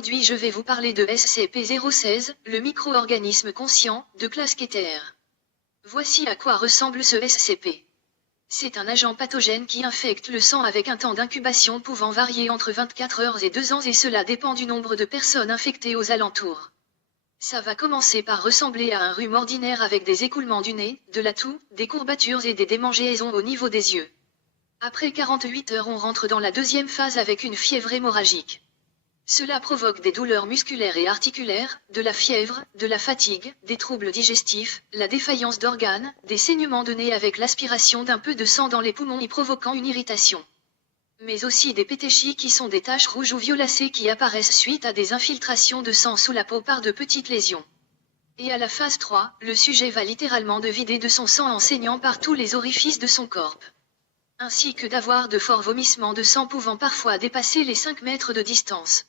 Aujourd'hui je vais vous parler de SCP-016, le micro-organisme conscient, de classe Keter. Voici à quoi ressemble ce SCP. C'est un agent pathogène qui infecte le sang avec un temps d'incubation pouvant varier entre 24 heures et 2 ans et cela dépend du nombre de personnes infectées aux alentours. Ça va commencer par ressembler à un rhume ordinaire avec des écoulements du nez, de la toux, des courbatures et des démangeaisons au niveau des yeux. Après 48 heures on rentre dans la deuxième phase avec une fièvre hémorragique. Cela provoque des douleurs musculaires et articulaires, de la fièvre, de la fatigue, des troubles digestifs, la défaillance d'organes, des saignements de nez avec l'aspiration d'un peu de sang dans les poumons y provoquant une irritation. Mais aussi des pétéchies qui sont des taches rouges ou violacées qui apparaissent suite à des infiltrations de sang sous la peau par de petites lésions. Et à la phase 3, le sujet va littéralement de vider de son sang en saignant par tous les orifices de son corps. Ainsi que d'avoir de forts vomissements de sang pouvant parfois dépasser les 5 mètres de distance.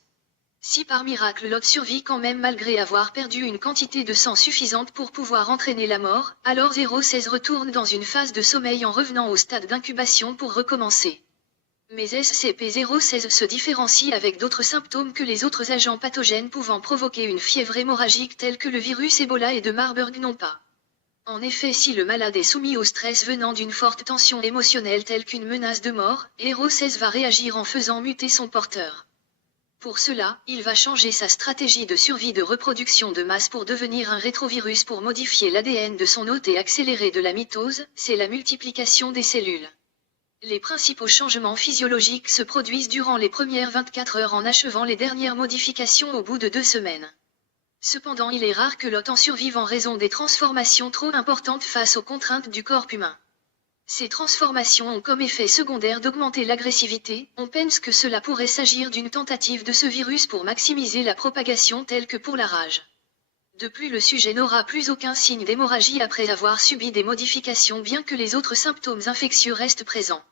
Si par miracle l'hôte survit quand même malgré avoir perdu une quantité de sang suffisante pour pouvoir entraîner la mort, alors 016 retourne dans une phase de sommeil en revenant au stade d'incubation pour recommencer. Mais SCP-016 se différencie avec d'autres symptômes que les autres agents pathogènes pouvant provoquer une fièvre hémorragique telle que le virus Ebola et de Marburg n'ont pas. En effet, si le malade est soumis au stress venant d'une forte tension émotionnelle telle qu'une menace de mort, 016 va réagir en faisant muter son porteur. Pour cela, il va changer sa stratégie de survie de reproduction de masse pour devenir un rétrovirus pour modifier l'ADN de son hôte et accélérer de la mitose, c'est la multiplication des cellules. Les principaux changements physiologiques se produisent durant les premières 24 heures en achevant les dernières modifications au bout de 2 semaines. Cependant, il est rare que l'hôte en survive en raison des transformations trop importantes face aux contraintes du corps humain. Ces transformations ont comme effet secondaire d'augmenter l'agressivité, on pense que cela pourrait s'agir d'une tentative de ce virus pour maximiser la propagation telle que pour la rage. De plus, le sujet n'aura plus aucun signe d'hémorragie après avoir subi des modifications bien que les autres symptômes infectieux restent présents.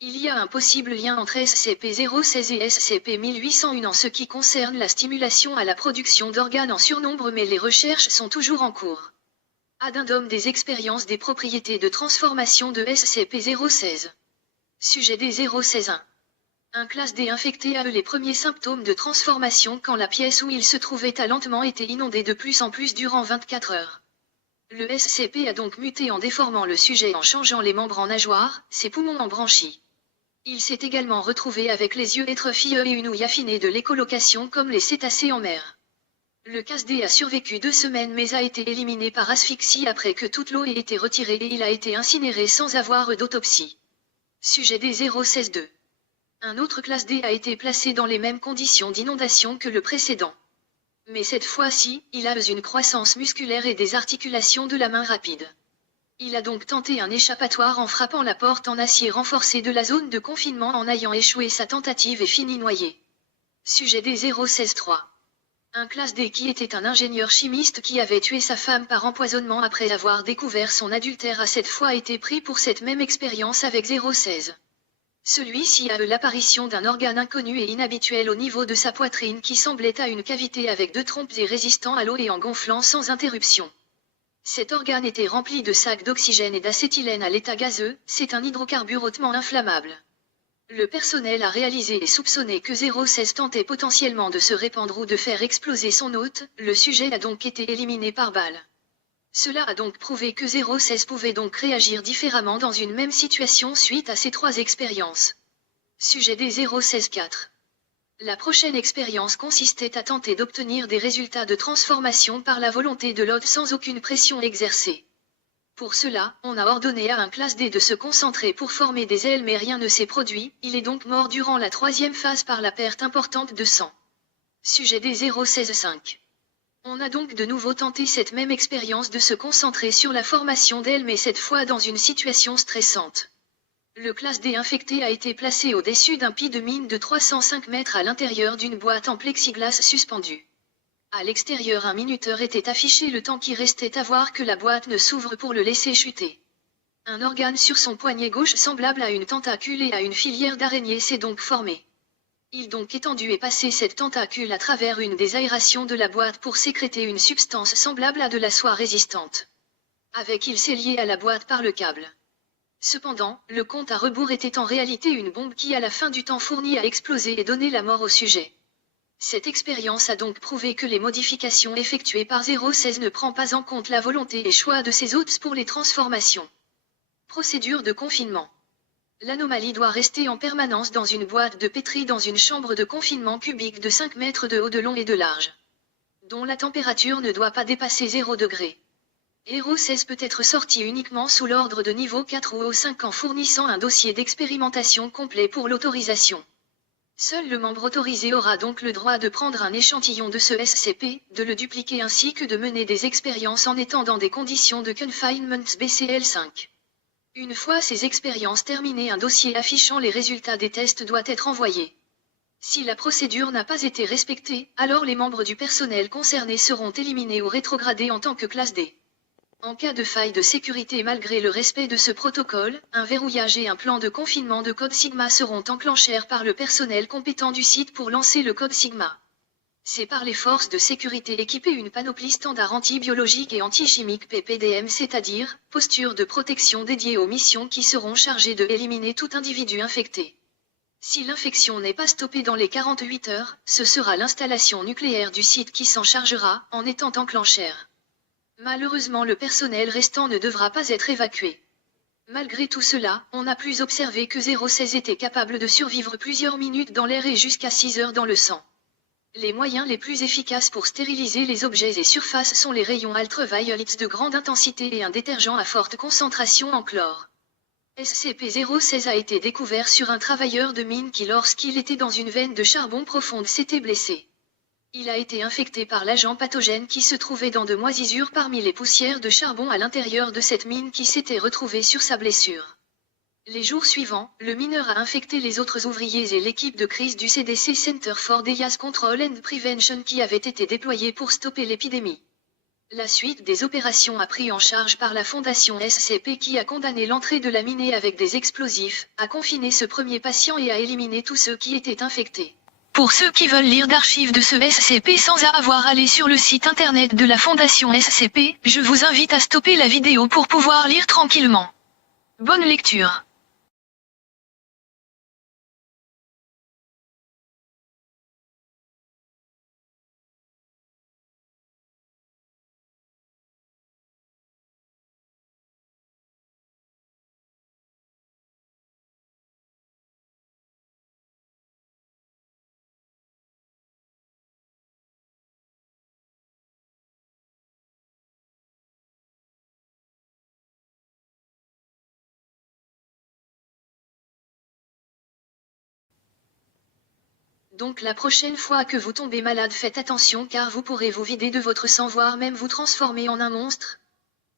Il y a un possible lien entre SCP-016 et SCP-1801 en ce qui concerne la stimulation à la production d'organes en surnombre mais les recherches sont toujours en cours. Addendum des expériences des propriétés de transformation de SCP-016. Sujet des 016-1. Un classe D infecté a eu les premiers symptômes de transformation quand la pièce où il se trouvait a lentement été inondée de plus en plus durant 24 heures. Le SCP a donc muté en déformant le sujet en changeant les membres en nageoires, ses poumons en branchies. Il s'est également retrouvé avec les yeux étrofiés et une ouïe affinée de l'écolocation comme les cétacés en mer. Le casse-D a survécu 2 semaines mais a été éliminé par asphyxie après que toute l'eau ait été retirée et il a été incinéré sans avoir d'autopsie. Sujet des 016-2. Un autre classe D a été placé dans les mêmes conditions d'inondation que le précédent. Mais cette fois-ci, il a une croissance musculaire et des articulations de la main rapide. Il a donc tenté un échappatoire en frappant la porte en acier renforcé de la zone de confinement en ayant échoué sa tentative et fini noyé. Sujet des 016-3. Un classe D qui était un ingénieur chimiste qui avait tué sa femme par empoisonnement après avoir découvert son adultère a cette fois été pris pour cette même expérience avec 016. Celui-ci a eu l'apparition d'un organe inconnu et inhabituel au niveau de sa poitrine qui semblait à une cavité avec 2 trompes et résistant à l'eau et en gonflant sans interruption. Cet organe était rempli de sacs d'oxygène et d'acétylène à l'état gazeux, c'est un hydrocarbure hautement inflammable. Le personnel a réalisé et soupçonné que 016 tentait potentiellement de se répandre ou de faire exploser son hôte, le sujet a donc été éliminé par balle. Cela a donc prouvé que 016 pouvait donc réagir différemment dans une même situation suite à ces 3 expériences. Sujet des 016-4. La prochaine expérience consistait à tenter d'obtenir des résultats de transformation par la volonté de l'hôte sans aucune pression exercée. Pour cela, on a ordonné à un classe D de se concentrer pour former des ailes mais rien ne s'est produit, il est donc mort durant la 3e phase par la perte importante de sang. Sujet des 016-5. On a donc de nouveau tenté cette même expérience de se concentrer sur la formation d'ailes mais cette fois dans une situation stressante. Le classe D infecté a été placé au-dessus d'un puits de mine de 305 mètres à l'intérieur d'une boîte en plexiglas suspendue. À l'extérieur un minuteur était affiché le temps qui restait à voir que la boîte ne s'ouvre pour le laisser chuter. Un organe sur son poignet gauche semblable à une tentacule et à une filière d'araignée s'est donc formé. Il donc étendu et passé cette tentacule à travers une des aérations de la boîte pour sécréter une substance semblable à de la soie résistante. Avec il s'est lié à la boîte par le câble. Cependant, le compte à rebours était en réalité une bombe qui à la fin du temps fourni à exploser et donner la mort au sujet. Cette expérience a donc prouvé que les modifications effectuées par 016 ne prend pas en compte la volonté et choix de ses hôtes pour les transformations. Procédure de confinement. L'anomalie doit rester en permanence dans une boîte de pétri dans une chambre de confinement cubique de 5 mètres de haut, de long et de large, dont la température ne doit pas dépasser 0 degré. 016 peut être sorti uniquement sous l'ordre de niveau 4 ou O5 en fournissant un dossier d'expérimentation complet pour l'autorisation. Seul le membre autorisé aura donc le droit de prendre un échantillon de ce SCP, de le dupliquer ainsi que de mener des expériences en étant dans des conditions de confinement BCL5. Une fois ces expériences terminées, un dossier affichant les résultats des tests doit être envoyé. Si la procédure n'a pas été respectée, alors les membres du personnel concerné seront éliminés ou rétrogradés en tant que classe D. En cas de faille de sécurité malgré le respect de ce protocole, un verrouillage et un plan de confinement de code Sigma seront enclenchés par le personnel compétent du site pour lancer le code Sigma. C'est par les forces de sécurité équipées une panoplie standard anti-biologique et anti-chimique PPDM, c'est-à-dire posture de protection dédiée aux missions qui seront chargées de éliminer tout individu infecté. Si l'infection n'est pas stoppée dans les 48 heures, ce sera l'installation nucléaire du site qui s'en chargera, en étant enclenchée. Malheureusement, le personnel restant ne devra pas être évacué. Malgré tout cela, on a pu observer que 016 était capable de survivre plusieurs minutes dans l'air et jusqu'à 6 heures dans le sang. Les moyens les plus efficaces pour stériliser les objets et surfaces sont les rayons ultraviolets de grande intensité et un détergent à forte concentration en chlore. SCP-016 a été découvert sur un travailleur de mine qui, lorsqu'il était dans une veine de charbon profonde, s'était blessé. Il a été infecté par l'agent pathogène qui se trouvait dans de moisissures parmi les poussières de charbon à l'intérieur de cette mine qui s'était retrouvée sur sa blessure. Les jours suivants, le mineur a infecté les autres ouvriers et l'équipe de crise du CDC Center for Disease Control and Prevention qui avait été déployée pour stopper l'épidémie. La suite des opérations a pris en charge par la fondation SCP qui a condamné l'entrée de la minée avec des explosifs, a confiné ce premier patient et a éliminé tous ceux qui étaient infectés. Pour ceux qui veulent lire d'archives de ce SCP sans avoir à aller sur le site internet de la fondation SCP, je vous invite à stopper la vidéo pour pouvoir lire tranquillement. Bonne lecture. Donc la prochaine fois que vous tombez malade, faites attention car vous pourrez vous vider de votre sang voire même vous transformer en un monstre.